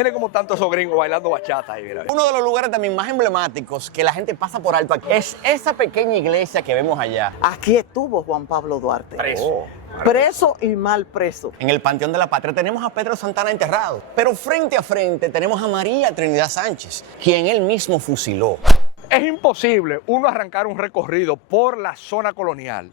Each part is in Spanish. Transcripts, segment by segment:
Miren como tantos esos gringos bailando bachata ahí, mira. Uno de los lugares también más emblemáticos que la gente pasa por alto aquí es esa pequeña iglesia que vemos allá. Aquí estuvo Juan Pablo Duarte. Preso. Preso y mal preso. En el Panteón de la Patria tenemos a Pedro Santana enterrado, pero frente a frente tenemos a María Trinidad Sánchez, quien él mismo fusiló. Es imposible uno arrancar un recorrido por la zona colonial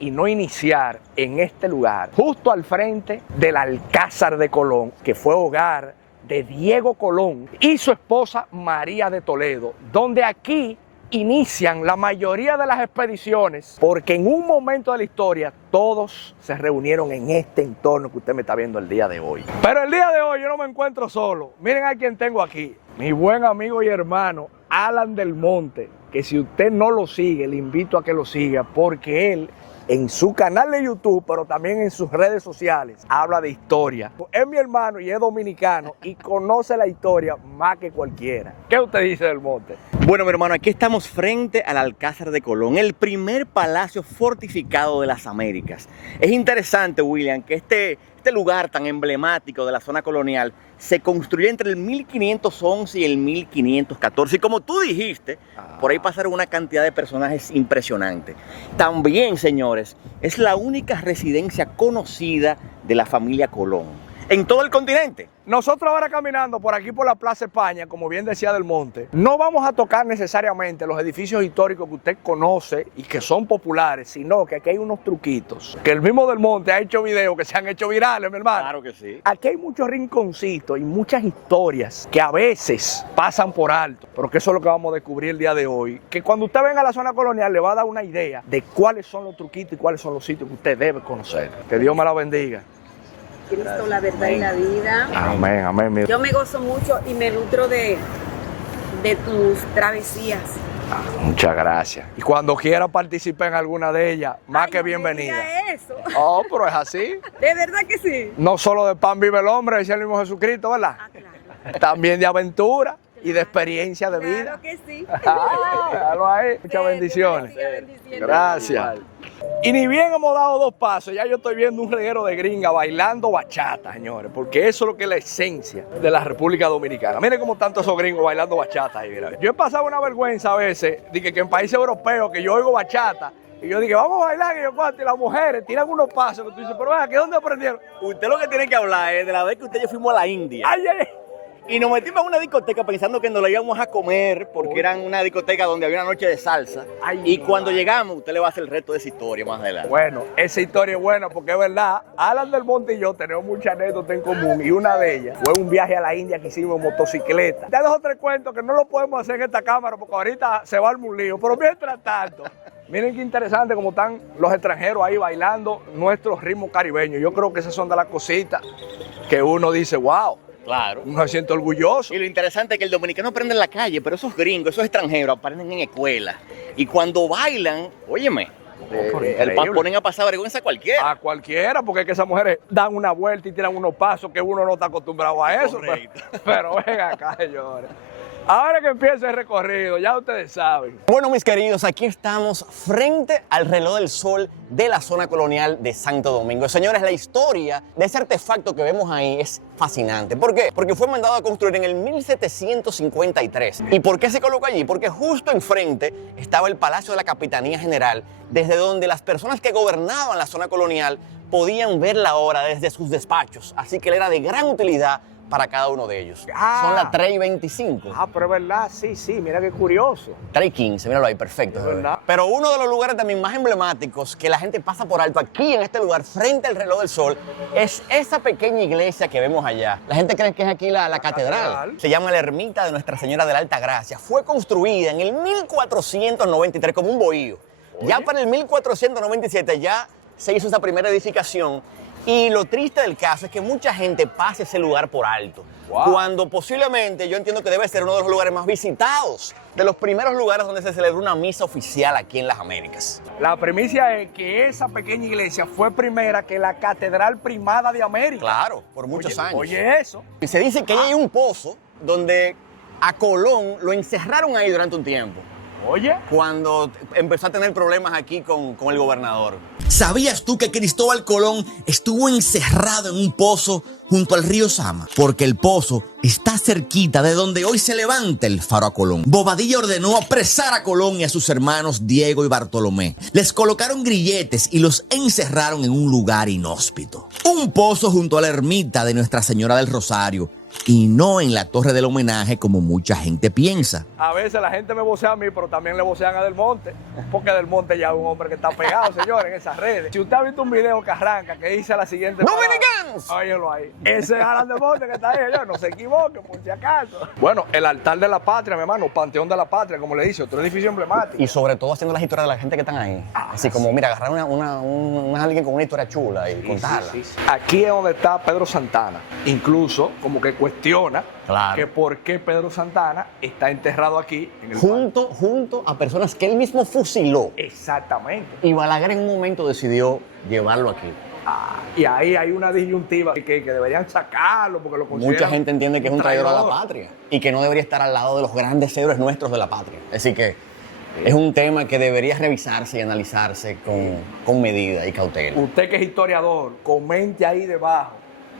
y no iniciar en este lugar, justo al frente del Alcázar de Colón, que fue hogar de Diego Colón y su esposa María de Toledo, donde aquí inician la mayoría de las expediciones, porque en un momento de la historia todos se reunieron en este entorno que usted me está viendo el día de hoy. Pero el día de hoy yo no me encuentro solo. Miren a quién tengo aquí, mi buen amigo y hermano Alan del Monte, que si usted no lo sigue, le invito a que lo siga, porque él en su canal de YouTube, pero también en sus redes sociales, habla de historia. Es mi hermano y es dominicano y conoce la historia más que cualquiera. ¿Qué usted dice del Monte? Bueno, mi hermano, aquí estamos frente al Alcázar de Colón, el primer palacio fortificado de las Américas. Es interesante, William, que este lugar tan emblemático de la zona colonial se construyó entre el 1511 y el 1514. Y como tú dijiste, por ahí pasaron una cantidad de personajes impresionantes. También, señores, es la única residencia conocida de la familia Colón en todo el continente. Nosotros ahora caminando por aquí por la Plaza España, como bien decía Del Monte, no vamos a tocar necesariamente los edificios históricos que usted conoce y que son populares, sino que aquí hay unos truquitos, que el mismo Del Monte ha hecho videos que se han hecho virales, mi hermano. Claro que sí. Aquí hay muchos rinconcitos y muchas historias que a veces pasan por alto, pero que eso es lo que vamos a descubrir el día de hoy, que cuando usted venga a la zona colonial le va a dar una idea de cuáles son los truquitos y cuáles son los sitios que usted debe conocer. Que Dios me la bendiga. Cristo, la verdad y la vida. Amén, amén. Yo me gozo mucho y me nutro de tus travesías. Muchas gracias. Y cuando quiera participar en alguna de ellas, más Ay, que no me bienvenida. diga eso. Oh, pero es así. De verdad que sí. No solo de pan vive el hombre, decía el mismo Jesucristo, ¿verdad? Claro. También de aventura y de experiencia de vida. Claro que sí. Déjalo ahí. Muchas bendiciones. Gracias. Y ni bien hemos dado dos pasos, ya yo estoy viendo un reguero de gringa bailando bachata, señores, porque eso es lo que es la esencia de la República Dominicana. Miren cómo tantos esos gringos bailando bachata ahí, mira. Yo he pasado una vergüenza a veces de que en países europeos que yo oigo bachata y yo dije, vamos a bailar, y yo cuánto, y las mujeres tiran unos pasos que tú dices, pero venga, ¿qué dónde aprendieron? Usted lo que tiene que hablar es de la vez que usted y yo fuimos a la India. Ay, ay, ay. Y nos metimos en una discoteca pensando que nos la íbamos a comer porque era una discoteca donde había una noche de salsa. Ay, y cuando llegamos, usted le va a hacer el resto de esa historia más adelante. Bueno, esa historia es buena porque es verdad, Alan del Monte y yo tenemos muchas anécdotas en común y una de ellas fue un viaje a la India que hicimos en motocicleta. Ya dos o tres cuentos que no lo podemos hacer en esta cámara porque ahorita se va a armar un lío, pero mientras tanto, miren qué interesante cómo están los extranjeros ahí bailando nuestros ritmos caribeños. Yo creo que esas son de las cositas que uno dice, wow. Claro. Uno se siente orgulloso. Y lo interesante es que el dominicano aprende en la calle, pero esos gringos, esos extranjeros aprenden en escuela. Y cuando bailan, óyeme, ponen a pasar vergüenza a cualquiera. A cualquiera, porque es que esas mujeres dan una vuelta y tiran unos pasos que uno no está acostumbrado a eso. Pero venga acá, señores. Ahora que empieza el recorrido, ya ustedes saben. Bueno, mis queridos, aquí estamos frente al reloj del sol de la zona colonial de Santo Domingo. Señores, la historia de ese artefacto que vemos ahí es fascinante. ¿Por qué? Porque fue mandado a construir en el 1753. ¿Y por qué se colocó allí? Porque justo enfrente estaba el Palacio de la Capitanía General, desde donde las personas que gobernaban la zona colonial podían ver la hora desde sus despachos. Así que él era de gran utilidad para cada uno de ellos. Son las 3:25. Pero es verdad, sí, mira qué curioso. 3:15, míralo ahí, perfecto. Es verdad. Pero uno de los lugares también más emblemáticos que la gente pasa por alto aquí en este lugar, frente al reloj del sol, es esa pequeña iglesia que vemos allá. La gente cree que es aquí la catedral. Se llama la Ermita de Nuestra Señora de la Alta Gracia. Fue construida en el 1493 como un bohío. Ya para el 1497 ya se hizo esa primera edificación. Y lo triste del caso es que mucha gente pasa ese lugar por alto. Wow. Cuando posiblemente yo entiendo que debe ser uno de los lugares más visitados, de los primeros lugares donde se celebra una misa oficial aquí en las Américas. La primicia es que esa pequeña iglesia fue primera que la Catedral Primada de América. Claro, por muchos años. Oye eso. Y se dice que ahí hay un pozo donde a Colón lo encerraron ahí durante un tiempo. Oye. Cuando empezó a tener problemas aquí con el gobernador. ¿Sabías tú que Cristóbal Colón estuvo encerrado en un pozo junto al río Sama? Porque el pozo está cerquita de donde hoy se levanta el faro a Colón. Bobadilla ordenó apresar a Colón y a sus hermanos Diego y Bartolomé. Les colocaron grilletes y los encerraron en un lugar inhóspito. Un pozo junto a la ermita de Nuestra Señora del Rosario. Y no en la torre del homenaje como mucha gente piensa. A veces la gente me vocea a mí, pero también le vocean a Del Monte, porque Del Monte ya es un hombre que está pegado, señores, en esas redes. Si usted ha visto un video que arranca, que dice la siguiente ¡Dominicanos! Óyelo ahí. Ese es Alan Del Monte que está ahí, señor, no se equivoque, por si acaso. Bueno, el altar de la patria, mi hermano, Panteón de la Patria, como le dice, otro edificio emblemático. Y sobre todo haciendo las historias de la gente que están ahí. Así como, mira, agarrar alguien con una historia chula y contarla. Sí. Aquí es donde está Pedro Santana. Incluso, como que cuestiona que por qué Pedro Santana está enterrado aquí. En el junto a personas que él mismo fusiló. Exactamente. Y Balaguer en un momento decidió llevarlo aquí. Y ahí hay una disyuntiva que deberían sacarlo porque lo consideran. Mucha gente entiende que es un traidor a la patria y que no debería estar al lado de los grandes héroes nuestros de la patria. Así que es un tema que debería revisarse y analizarse con medida y cautela. Usted que es historiador, comente ahí debajo.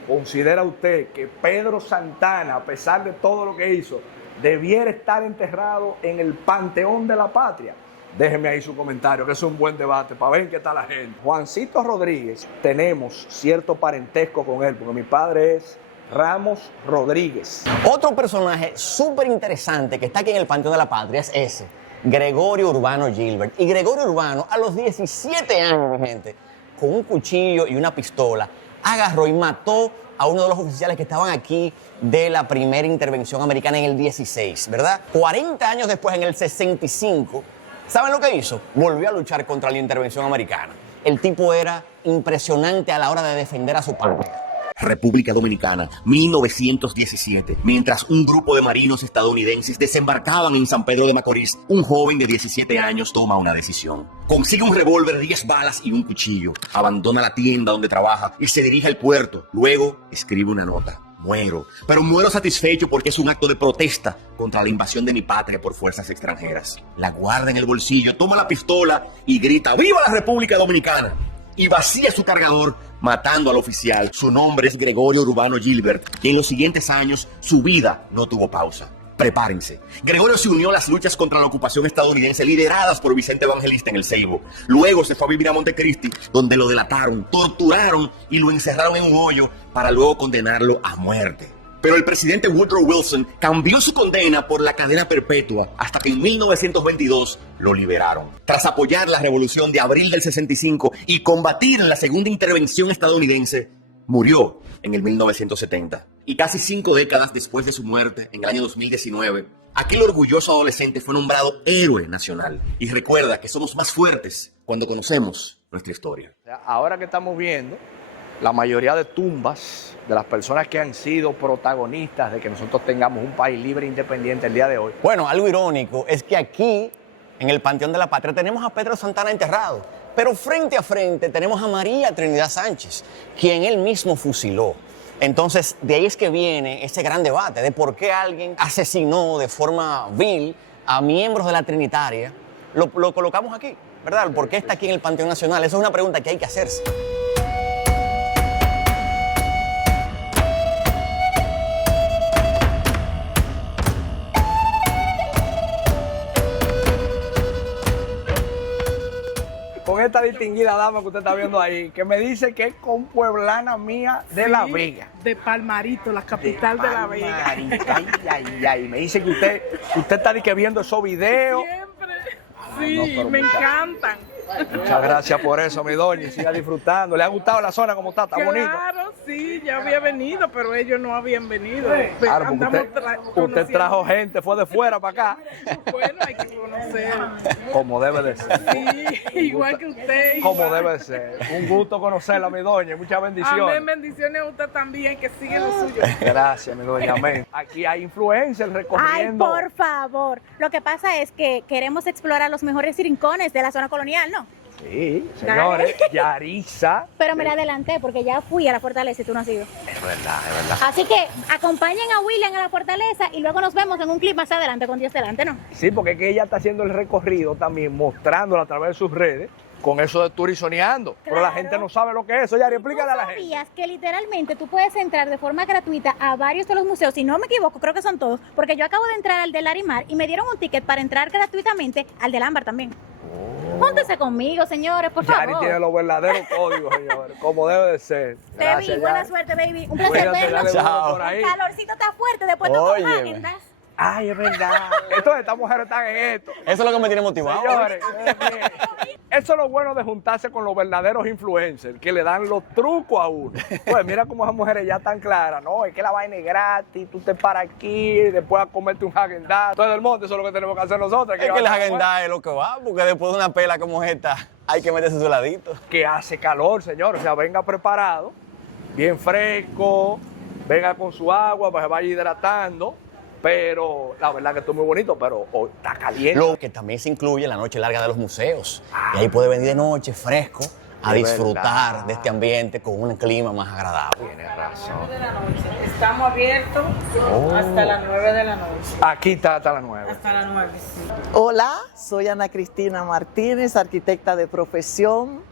¿Considera usted que Pedro Santana, a pesar de todo lo que hizo, debiera estar enterrado en el Panteón de la Patria? Déjeme ahí su comentario, que es un buen debate para ver qué está la gente. Juancito Rodríguez, tenemos cierto parentesco con él, porque mi padre es Ramos Rodríguez. Otro personaje súper interesante que está aquí en el Panteón de la Patria es ese, Gregorio Urbano Gilbert. Y Gregorio Urbano, a los 17 años, gente, con un cuchillo y una pistola, agarró y mató a uno de los oficiales que estaban aquí de la primera intervención americana en el 16, ¿verdad? 40 años después, en el 65, ¿saben lo que hizo? Volvió a luchar contra la intervención americana. El tipo era impresionante a la hora de defender a su patria. República Dominicana, 1917. Mientras un grupo de marinos estadounidenses desembarcaban en San Pedro de Macorís, un joven de 17 años toma una decisión. Consigue un revólver, 10 balas y un cuchillo. Abandona la tienda donde trabaja y se dirige al puerto. Luego escribe una nota. Muero, pero muero satisfecho porque es un acto de protesta contra la invasión de mi patria por fuerzas extranjeras. La guarda en el bolsillo, toma la pistola y grita ¡Viva la República Dominicana! Y vacía su cargador, matando al oficial. Su nombre es Gregorio Urbano Gilbert, y en los siguientes años su vida no tuvo pausa. Prepárense. Gregorio se unió a las luchas contra la ocupación estadounidense lideradas por Vicente Evangelista en el Ceibo. Luego se fue a vivir a Montecristi, donde lo delataron, torturaron y lo encerraron en un hoyo para luego condenarlo a muerte. Pero el presidente Woodrow Wilson cambió su condena por la cadena perpetua hasta que en 1922 lo liberaron. Tras apoyar la revolución de abril del 65 y combatir en la segunda intervención estadounidense, murió en el 1970. Y casi 5 décadas después de su muerte, en el año 2019, aquel orgulloso adolescente fue nombrado héroe nacional. Y recuerda que somos más fuertes cuando conocemos nuestra historia. Ahora que estamos viendo la mayoría de tumbas de las personas que han sido protagonistas de que nosotros tengamos un país libre e independiente el día de hoy. Bueno, algo irónico es que aquí, en el Panteón de la Patria, tenemos a Pedro Santana enterrado, pero frente a frente tenemos a María Trinidad Sánchez, quien él mismo fusiló. Entonces, de ahí es que viene ese gran debate de por qué alguien asesinó de forma vil a miembros de la Trinitaria. Lo colocamos aquí, ¿verdad? ¿Por qué está aquí en el Panteón Nacional? Esa es una pregunta que hay que hacerse. Con esta distinguida dama que usted está viendo ahí, que me dice que es compueblana mía de La Vega. De Palmarito, la capital de La Vega. Ay. Me dice que usted está viendo esos videos. Siempre. Sí, me encantan. Muchas gracias por eso, mi doña, y siga disfrutando. ¿Le ha gustado la zona como está? ¿Está bonito? Claro, sí, ya había venido, pero ellos no habían venido. Claro, porque usted trajo gente, fue de fuera para acá. Bueno, hay que conocer. Como debe de ser. Sí, igual que usted. Como debe de ser. Un gusto conocerla, mi doña, muchas bendiciones. Amén, bendiciones a usted también, que sigue lo suyo. Gracias, mi doña, amén. Aquí hay influencers recorriendo. Ay, por favor. Lo que pasa es que queremos explorar los mejores rincones de la zona colonial, ¿no? Sí, señores, Yarisa. Pero me la adelanté porque ya fui a la fortaleza y tú no has ido. Es verdad, es verdad. Así que acompañen a William a la fortaleza y luego nos vemos en un clip más adelante con Dios delante, ¿no? Sí, porque es que ella está haciendo el recorrido también, mostrándolo a través de sus redes, con eso de turizoneando. Pero la Claro. gente no sabe lo que es eso, Yari, explícale a la ¿Tú gente. sabías que literalmente tú puedes entrar de forma gratuita a varios de los museos? Si no me equivoco, creo que son todos, porque yo acabo de entrar al de Larimar y me dieron un ticket para entrar gratuitamente al del Ámbar también. Júntense conmigo, señores, por Yari favor. tiene los verdaderos códigos, señores, como debe de ser. Te vi, buena Yari. suerte, baby. Un placer Cuídate, verlos. dale duro Chao. por ahí. El calorcito está fuerte, después tú Óyeme. con agendas. Ay, es verdad. Entonces, estas mujeres están en esto. Eso es lo que me tiene motivado. Señores, eso es lo bueno de juntarse con los verdaderos influencers, que le dan los trucos a uno. Pues mira cómo esas mujeres ya están claras, ¿no? Es que la vaina es gratis, tú te paras aquí, después a comerte un Häagen-Dazs. Todo el mundo, eso es lo que tenemos que hacer nosotros. Es que les agendar es lo que va, porque después de una pela como esta, hay que meterse su ladito. Que hace calor, señor. O sea, venga preparado, bien fresco, venga con su agua para que vaya hidratando. Pero la verdad que esto es muy bonito, pero hoy está caliente. Lo que también se incluye la noche larga de los museos. Y ahí puede venir de noche fresco a Es disfrutar verdad. de este ambiente con un clima más agradable. Tienes razón. de la noche. Estamos abiertos hasta las 9 de la noche. Aquí está hasta las 9. Hasta las 9, sí. Hola, soy Ana Cristina Martínez, arquitecta de profesión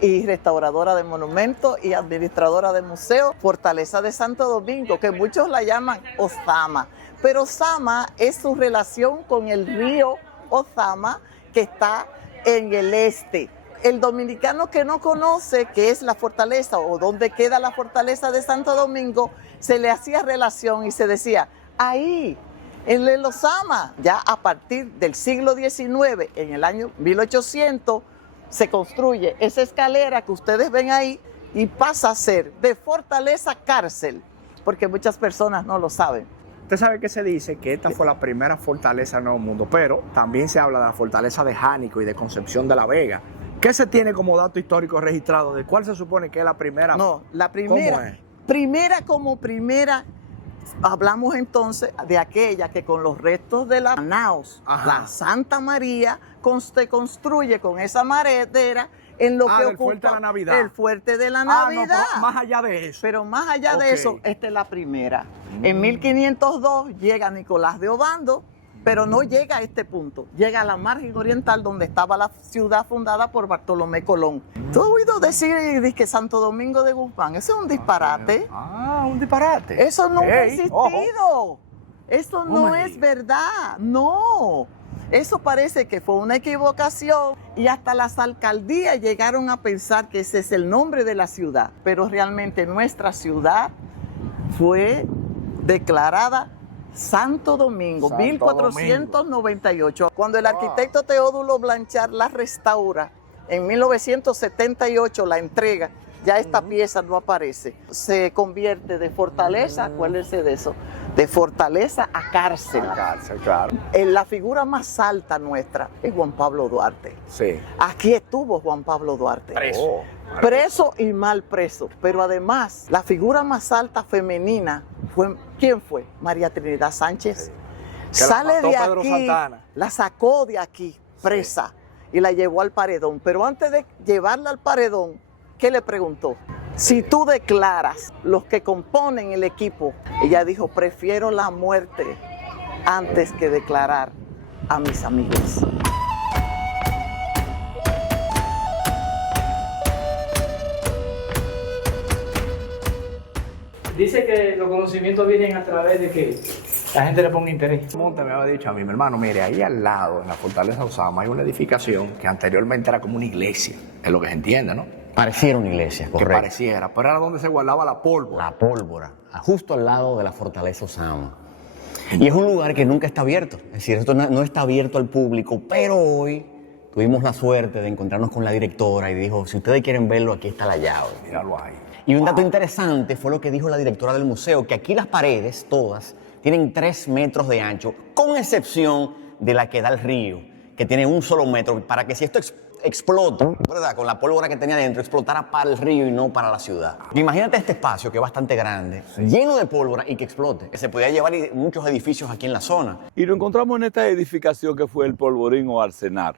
y restauradora de monumentos y administradora de museo, Fortaleza de Santo Domingo, que muchos la llaman Ozama. Pero Ozama es su relación con el río Ozama, que está en el este. El dominicano que no conoce qué es la fortaleza o dónde queda la fortaleza de Santo Domingo, se le hacía relación y se decía, ahí, en el Ozama. Ya a partir del siglo XIX, en el año 1800, se construye esa escalera que ustedes ven ahí y pasa a ser de fortaleza cárcel, porque muchas personas no lo saben. Usted sabe que se dice que esta fue la primera fortaleza del Nuevo Mundo, pero también se habla de la fortaleza de Jánico y de Concepción de la Vega. ¿Qué se tiene como dato histórico registrado? ¿De cuál se supone que es la primera? No, la ¿Cómo es? primera, hablamos entonces de aquella que con los restos de la Naos, Ajá. la Santa María, se construye con esa madera en lo que del ocupa Fuerte de la Navidad. el Fuerte de la No, Navidad. pero más allá de eso. Pero más allá Ok. de eso, esta es la primera. En 1502 llega Nicolás de Obando, pero no llega a este punto. Llega a la margen oriental donde estaba la ciudad fundada por Bartolomé Colón. ¿Tú has oído decir que Santo Domingo de Guzmán? Eso es un disparate. Un disparate. Eso no ha Ey, existido. ojo. Eso No no me es digas. verdad. No. Eso parece que fue una equivocación y hasta las alcaldías llegaron a pensar que ese es el nombre de la ciudad. Pero realmente nuestra ciudad fue declarada Santo Domingo, Santo 1498. Cuando el arquitecto Teodulo Blanchard la restaura, en 1978 la entrega, ya esta pieza no aparece. Se convierte de fortaleza, acuérdense de eso, de fortaleza a cárcel. Cárcel, claro. La figura más alta nuestra es Juan Pablo Duarte. Sí. Aquí estuvo Juan Pablo Duarte. Preso. Preso y mal preso. Pero además, la figura más alta femenina fue, ¿quién fue? María Trinidad Sánchez. Que la Sale mató de Pedro aquí, Santana. la sacó de aquí, presa, y la llevó al paredón. Pero antes de llevarla al paredón, ¿qué le preguntó? Si tú declaras los que componen el equipo, ella dijo, prefiero la muerte antes que declarar a mis amigos. Dice que los conocimientos vienen a través de que la gente le ponga interés. Monte me había dicho a mí, mi hermano, mire, ahí al lado, en la Fortaleza Ozama, hay una edificación que anteriormente era como una iglesia, es lo que se entiende, ¿no? Pareciera una iglesia, Que correcto. pareciera, pero era donde se guardaba la pólvora. La pólvora, justo al lado de la fortaleza Ozama. Y es un lugar que nunca está abierto, es decir, esto no está abierto al público, pero hoy tuvimos la suerte de encontrarnos con la directora y dijo, si ustedes quieren verlo, aquí está la llave. Míralo ahí. Y un dato interesante fue lo que dijo la directora del museo, que aquí las paredes, todas, tienen 3 metros de ancho, con excepción de la que da al río, que tiene 1 solo metro, para que si esto explota, ¿verdad? Con la pólvora que tenía dentro, explotara para el río y no para la ciudad. Imagínate este espacio, que es bastante grande, lleno de pólvora y que explote. Que se podía llevar muchos edificios aquí en la zona. Y lo encontramos en esta edificación que fue el Polvorín o Arsenal.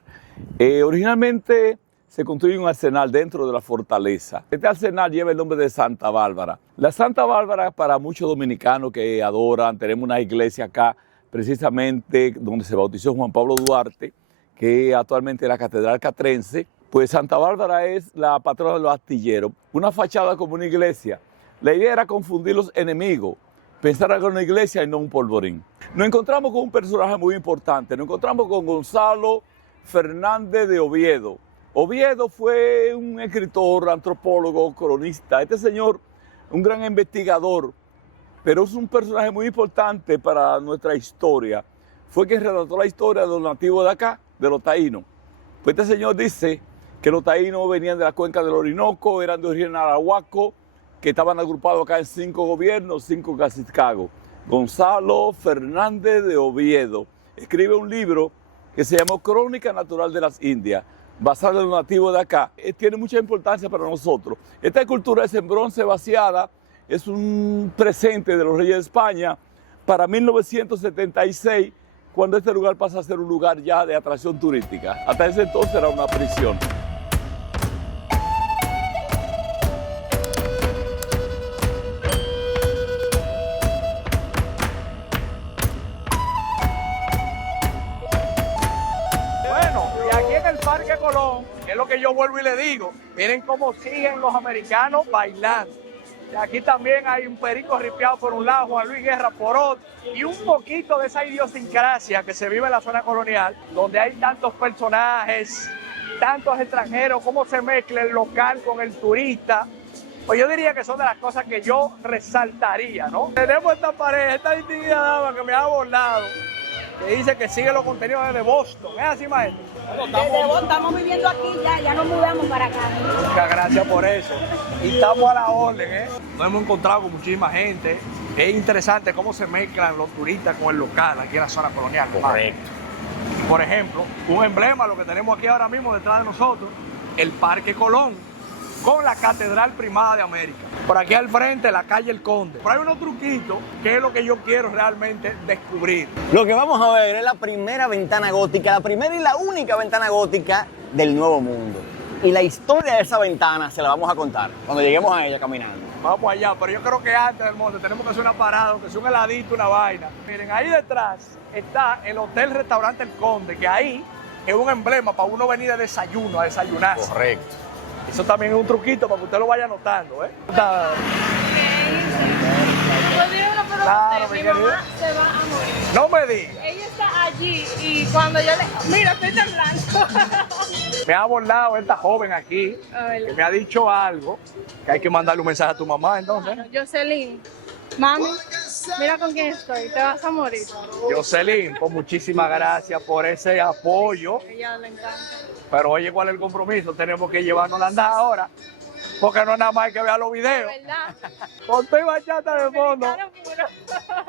Originalmente se construye un arsenal dentro de la fortaleza. Este arsenal lleva el nombre de Santa Bárbara. La Santa Bárbara, para muchos dominicanos que adoran, tenemos una iglesia acá, precisamente donde se bautizó Juan Pablo Duarte, que actualmente es la Catedral Catrense. Pues Santa Bárbara es la patrona de los astilleros, una fachada como una iglesia. La idea era confundir los enemigos, pensar en una iglesia y no un polvorín. Nos encontramos con un personaje muy importante, nos encontramos con Gonzalo Fernández de Oviedo. Oviedo fue un escritor, antropólogo, cronista. Este señor, un gran investigador, pero es un personaje muy importante para nuestra historia. Fue quien relató la historia de los nativos de acá, de los taínos. Pues este señor dice que los taínos venían de la cuenca del Orinoco, eran de origen arahuaco, que estaban agrupados acá en 5 gobiernos, 5 cacicazgos. Gonzalo Fernández de Oviedo escribe un libro que se llamó Crónica Natural de las Indias, basado en los nativos de acá. Tiene mucha importancia para nosotros. Esta escultura es en bronce vaciada, es un presente de los reyes de España para 1976, cuando este lugar pasa a ser un lugar ya de atracción turística. Hasta ese entonces era una prisión. Parque Colón, que es lo que yo vuelvo y le digo, miren cómo siguen los americanos bailando. Y aquí también hay un perico ripiado por un lado, Juan Luis Guerra por otro, y un poquito de esa idiosincrasia que se vive en la zona colonial, donde hay tantos personajes, tantos extranjeros, cómo se mezcla el local con el turista. Pues yo diría que son de las cosas que yo resaltaría, ¿no? Tenemos esta pareja, esta distinguida dama que me ha abordado, que dice que sigue los contenidos desde Boston. ¿Es así, maestro? Desde Boston estamos viviendo aquí ya nos mudamos para acá. Muchas gracias por eso. Y estamos a la orden, ¿eh? Nos hemos encontrado con muchísima gente. Es interesante cómo se mezclan los turistas con el local aquí en la zona colonial. Correcto. Por ejemplo, un emblema, lo que tenemos aquí ahora mismo detrás de nosotros, el Parque Colón, con la Catedral Primada de América. Por aquí al frente, la calle El Conde. Pero hay unos truquitos que es lo que yo quiero realmente descubrir. Lo que vamos a ver es la primera ventana gótica, la primera y la única ventana gótica del Nuevo Mundo. Y la historia de esa ventana se la vamos a contar cuando lleguemos a ella caminando. Vamos allá, pero yo creo que antes del monte tenemos que hacer una parada, que sea un heladito, una vaina. Miren, ahí detrás está el Hotel Restaurante El Conde, que ahí es un emblema para uno venir de desayuno, a desayunarse. Correcto. Eso también es un truquito para que usted lo vaya anotando, ¿eh? Claro, mi mamá se va a morir. No me diga. Ella está allí y cuando yo le... Mira, estoy temblando. Me ha abordado esta joven aquí, que me ha dicho algo, que hay que mandarle un mensaje a tu mamá, entonces. Jocelyn, mami, mira con quién estoy, te vas a morir. Jocelyn, pues muchísimas gracias por ese apoyo. A ella le encanta. Pero oye, ¿cuál es el compromiso? Tenemos que llevarnos a andar ahora, porque no es nada más hay que ver los videos. ¿Verdad? Con tu bachata de fondo.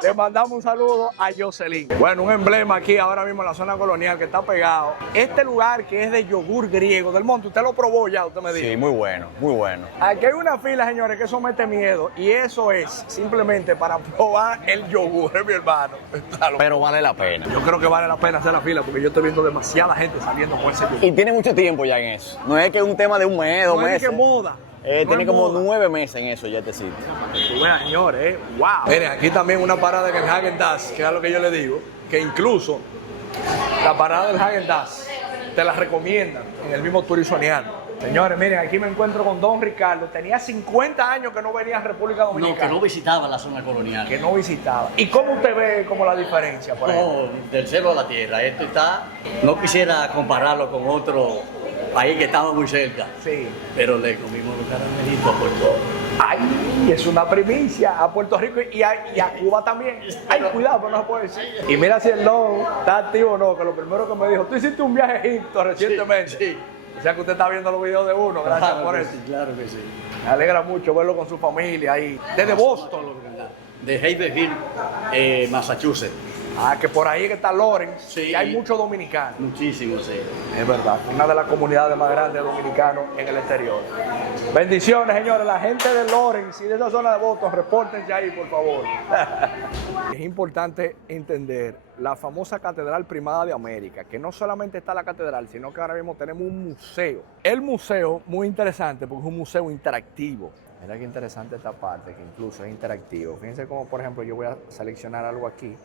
Le mandamos un saludo a Jocelyn. Bueno, un emblema aquí ahora mismo en la zona colonial que está pegado. Este lugar que es de yogur griego del monte, usted lo probó ya, usted me dijo. Sí, muy bueno, muy bueno. Aquí hay una fila, señores, que eso mete miedo. Y eso es simplemente para probar el yogur, mi hermano. Pero vale la pena. Yo creo que vale la pena hacer la fila porque yo estoy viendo demasiada gente saliendo con ese yogur. Y tiene mucho tiempo ya en eso. No es que es un tema de un mes, 2 meses. No es que moda. Tiene como 9 meses en eso ya este sitio. Bueno, señores, wow. Miren, aquí también una parada en el Häagen-Dazs, que es lo que yo le digo, que incluso la parada del Häagen-Dazs te la recomiendan en el mismo Turisoniano. Señores, miren, aquí me encuentro con Don Ricardo. Tenía 50 años que no venía a República Dominicana. No, que no visitaba la zona colonial. Que no visitaba. ¿Y cómo usted ve como la diferencia, por ejemplo? Del cielo a la tierra. Esto está... No quisiera compararlo con otro país que estaba muy cerca. Sí. Pero le comimos los caramelitos a Puerto Rico. Ay, es una primicia a Puerto Rico y a Cuba también. Ay, cuidado, pero no se puede decir. Y mira si el logo está activo o no, que lo primero que me dijo, tú hiciste un viaje a Egipto recientemente. Sí. O sea que usted está viendo los videos de uno, gracias por eso. Sí, claro que sí. Me alegra mucho verlo con su familia ahí. Desde Boston. De Haverhill, Massachusetts. Ah, que por ahí que está Lawrence, Sí. y hay muchos dominicanos. Muchísimo, sí. Es verdad, una de las comunidades más grandes dominicanos en el exterior. Bendiciones, señores. La gente de Lawrence y de esa zona de Boston, repórtense ahí, por favor. Es importante entender la famosa Catedral Primada de América, que no solamente está la catedral, sino que ahora mismo tenemos un museo. El museo, muy interesante, porque es un museo interactivo. Mira qué interesante esta parte, que incluso es interactivo. Fíjense cómo, por ejemplo, yo voy a seleccionar algo aquí.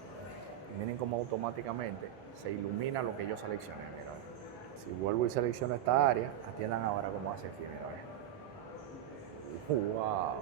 Y miren cómo automáticamente se ilumina lo que yo seleccioné. Mira. Si vuelvo y selecciono esta área, atiendan ahora cómo hace aquí. Mira. ¡Wow!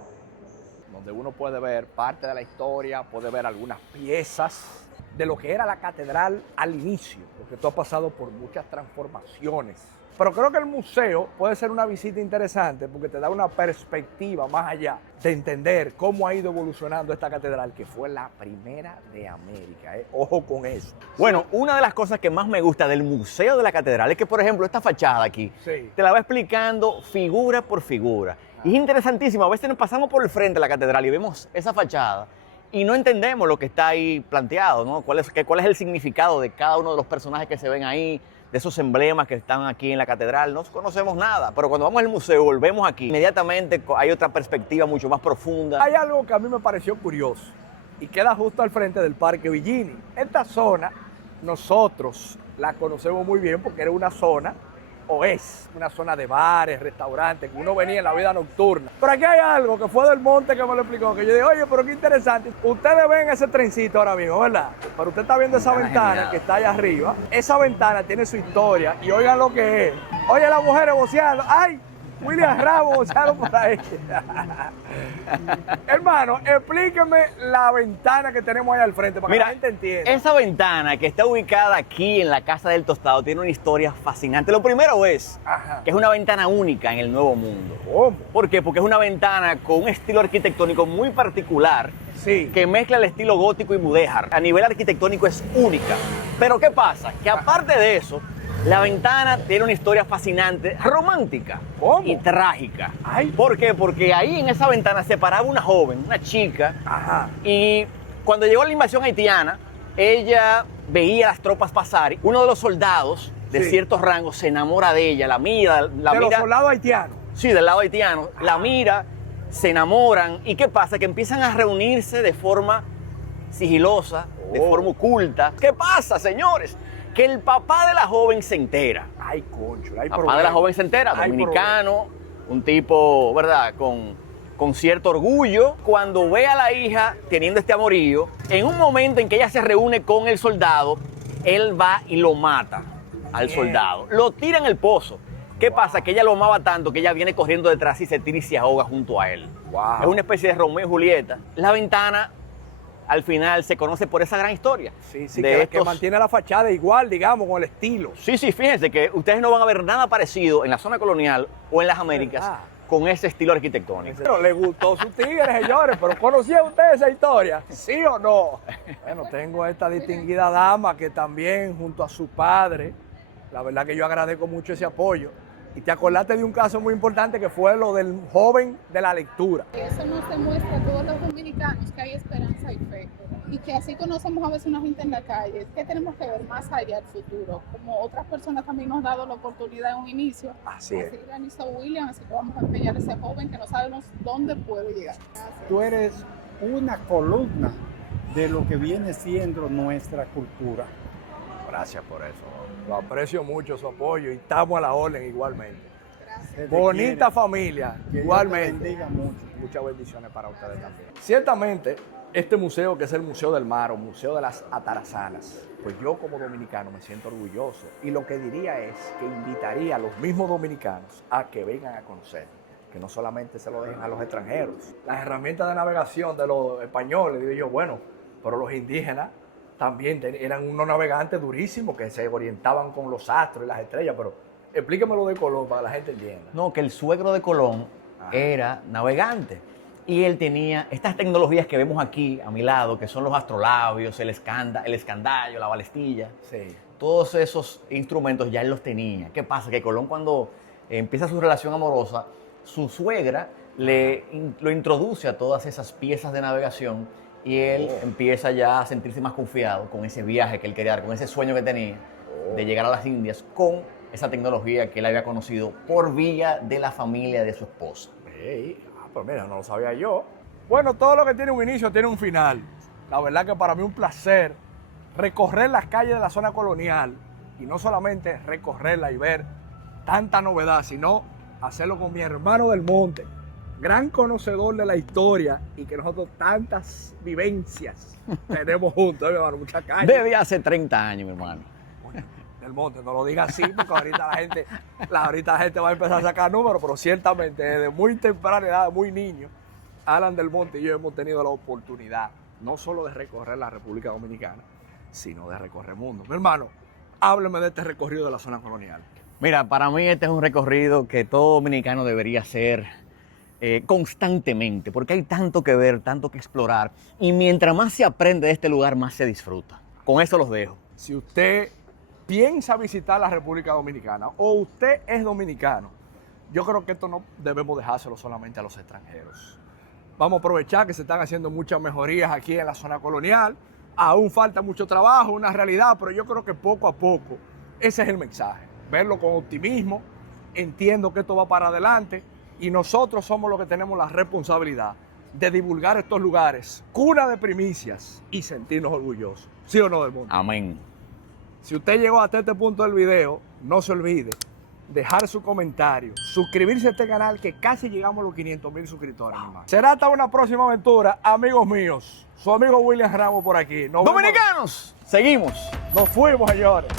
Donde uno puede ver parte de la historia, puede ver algunas piezas de lo que era la catedral al inicio, porque esto ha pasado por muchas transformaciones. Pero creo que el museo puede ser una visita interesante porque te da una perspectiva más allá de entender cómo ha ido evolucionando esta catedral, que fue la primera de América. Ojo con eso. Bueno, una de las cosas que más me gusta del Museo de la Catedral es que, por ejemplo, esta fachada aquí, Sí. te la va explicando figura por figura. Y es interesantísimo. A veces nos pasamos por el frente de la catedral y vemos esa fachada y no entendemos lo que está ahí planteado, ¿no? ¿Cuál es el significado de cada uno de los personajes que se ven ahí, de esos emblemas que están aquí en la catedral? No conocemos nada, pero cuando vamos al museo, volvemos aquí, inmediatamente hay otra perspectiva mucho más profunda. Hay algo que a mí me pareció curioso y queda justo al frente del Parque Villini. Esta zona nosotros la conocemos muy bien porque era una zona, o es una zona de bares, restaurantes, que uno venía en la vida nocturna. Pero aquí hay algo que fue del monte que me lo explicó, que yo dije, oye, pero qué interesante. Ustedes ven ese trencito ahora mismo, ¿verdad? Pero usted está viendo esa ventana que está allá arriba. Esa ventana tiene su historia y oigan lo que es. Oye, las mujeres voceando. ¡Ay! William Ramos voceando por ahí. Hermano, explíqueme la ventana que tenemos ahí al frente para que la gente entienda. Esa ventana que está ubicada aquí en la Casa del Tostado tiene una historia fascinante. Lo primero es que es una ventana única en el Nuevo Mundo. ¿Cómo? ¿Por qué? Porque es una ventana con un estilo arquitectónico muy particular, Sí. que mezcla el estilo gótico y mudéjar. A nivel arquitectónico es única. Pero ¿qué pasa? Que aparte de eso, la ventana tiene una historia fascinante, romántica. ¿Cómo? Y trágica. Ay. ¿Por qué? Porque ahí en esa ventana se paraba una joven, una chica, Ajá. y cuando llegó la invasión haitiana, ella veía a las tropas pasar. Uno de los soldados de Sí. ciertos rangos se enamora de ella, la mira. De los soldados haitianos. Sí, del lado haitiano. La mira, se enamoran. ¿Y qué pasa? Que empiezan a reunirse de forma sigilosa, de forma oculta. ¿Qué pasa, señores? Que el papá de la joven se entera. Ay, concho, hay El papá problema. de la joven se entera, Hay dominicano, un tipo, ¿verdad?, con cierto orgullo. Cuando ve a la hija teniendo este amorío, en un momento en que ella se reúne con el soldado, él va y lo mata al soldado. Lo tira en el pozo. ¿Qué pasa? Que ella lo amaba tanto que ella viene corriendo detrás y se tira y se ahoga junto a él. Wow. Es una especie de Romeo y Julieta. La ventana, al final, se conoce por esa gran historia. Sí, sí, de que mantiene la fachada igual, digamos, con el estilo. Sí, fíjense que ustedes no van a ver nada parecido en la zona colonial o en las Américas ¿Verdad? con ese estilo arquitectónico. Pero le gustó su tigre, señores, pero ¿conocía usted esa historia? ¿Sí o no? Bueno, tengo a esta distinguida dama que también, junto a su padre, la verdad que yo agradezco mucho ese apoyo. Y te acordaste de un caso muy importante que fue lo del joven de la lectura. Eso nos demuestra a todos los dominicanos que hay esperanza y fe. Y que así conocemos a veces una gente en la calle. Que tenemos que ver más allá del futuro. Como otras personas también nos han dado la oportunidad en un inicio. Así es. Así la hizo William, así que vamos a empeñar a ese joven que no sabemos dónde puede llegar. Gracias. Tú eres una columna de lo que viene siendo nuestra cultura. Gracias por eso. Lo aprecio mucho su apoyo y estamos a la orden igualmente. Se te Bonita quiere. familia, Que Dios te igualmente. bendiga mucho. Muchas bendiciones para ustedes también. Ciertamente, este museo, que es el Museo del Mar o Museo de las Atarazanas, pues yo como dominicano me siento orgulloso. Y lo que diría es que invitaría a los mismos dominicanos a que vengan a conocer, que no solamente se lo dejen a los extranjeros. Las herramientas de navegación de los españoles, digo yo, bueno, pero los indígenas también eran unos navegantes durísimos que se orientaban con los astros y las estrellas, pero explíqueme lo de Colón para que la gente entienda. No, que el suegro de Colón era navegante. Y él tenía estas tecnologías que vemos aquí a mi lado, que son los astrolabios, el escandallo, la balestilla. Sí. Todos esos instrumentos ya él los tenía. ¿Qué pasa? Que Colón, cuando empieza su relación amorosa, su suegra lo introduce a todas esas piezas de navegación y él empieza ya a sentirse más confiado con ese viaje que él quería dar, con ese sueño que tenía de llegar a las Indias con esa tecnología que él había conocido por vía de la familia de su esposa. Pues mira, no lo sabía yo. Bueno, todo lo que tiene un inicio tiene un final. La verdad que para mí es un placer recorrer las calles de la zona colonial y no solamente recorrerla y ver tanta novedad, sino hacerlo con mi hermano del monte, gran conocedor de la historia y que nosotros tantas vivencias tenemos juntos, mi hermano, muchas calles. Desde hace 30 años, mi hermano. Del monte, no lo diga así, porque ahorita la gente va a empezar a sacar números, pero ciertamente desde muy temprana edad, muy niño, Alan del Monte y yo hemos tenido la oportunidad no solo de recorrer la República Dominicana, sino de recorrer el mundo. Mi hermano, hábleme de este recorrido de la zona colonial. Mira, para mí este es un recorrido que todo dominicano debería hacer constantemente, porque hay tanto que ver, tanto que explorar, y mientras más se aprende de este lugar, más se disfruta. Con eso los dejo. Si usted piensa visitar la República Dominicana o usted es dominicano, yo creo que esto no debemos dejárselo solamente a los extranjeros. Vamos a aprovechar que se están haciendo muchas mejorías aquí en la zona colonial. Aún falta mucho trabajo, una realidad, pero yo creo que poco a poco ese es el mensaje. Verlo con optimismo, entiendo que esto va para adelante y nosotros somos los que tenemos la responsabilidad de divulgar estos lugares, cuna de primicias y sentirnos orgullosos. ¿Sí o no, del mundo? Amén. Si usted llegó hasta este punto del video, no se olvide dejar su comentario, suscribirse a este canal que casi llegamos a los 500,000 suscriptores, mi hermano. Será hasta una próxima aventura, amigos míos. Su amigo William Ramos por aquí. ¡Dominicanos! Seguimos. Nos fuimos, señores.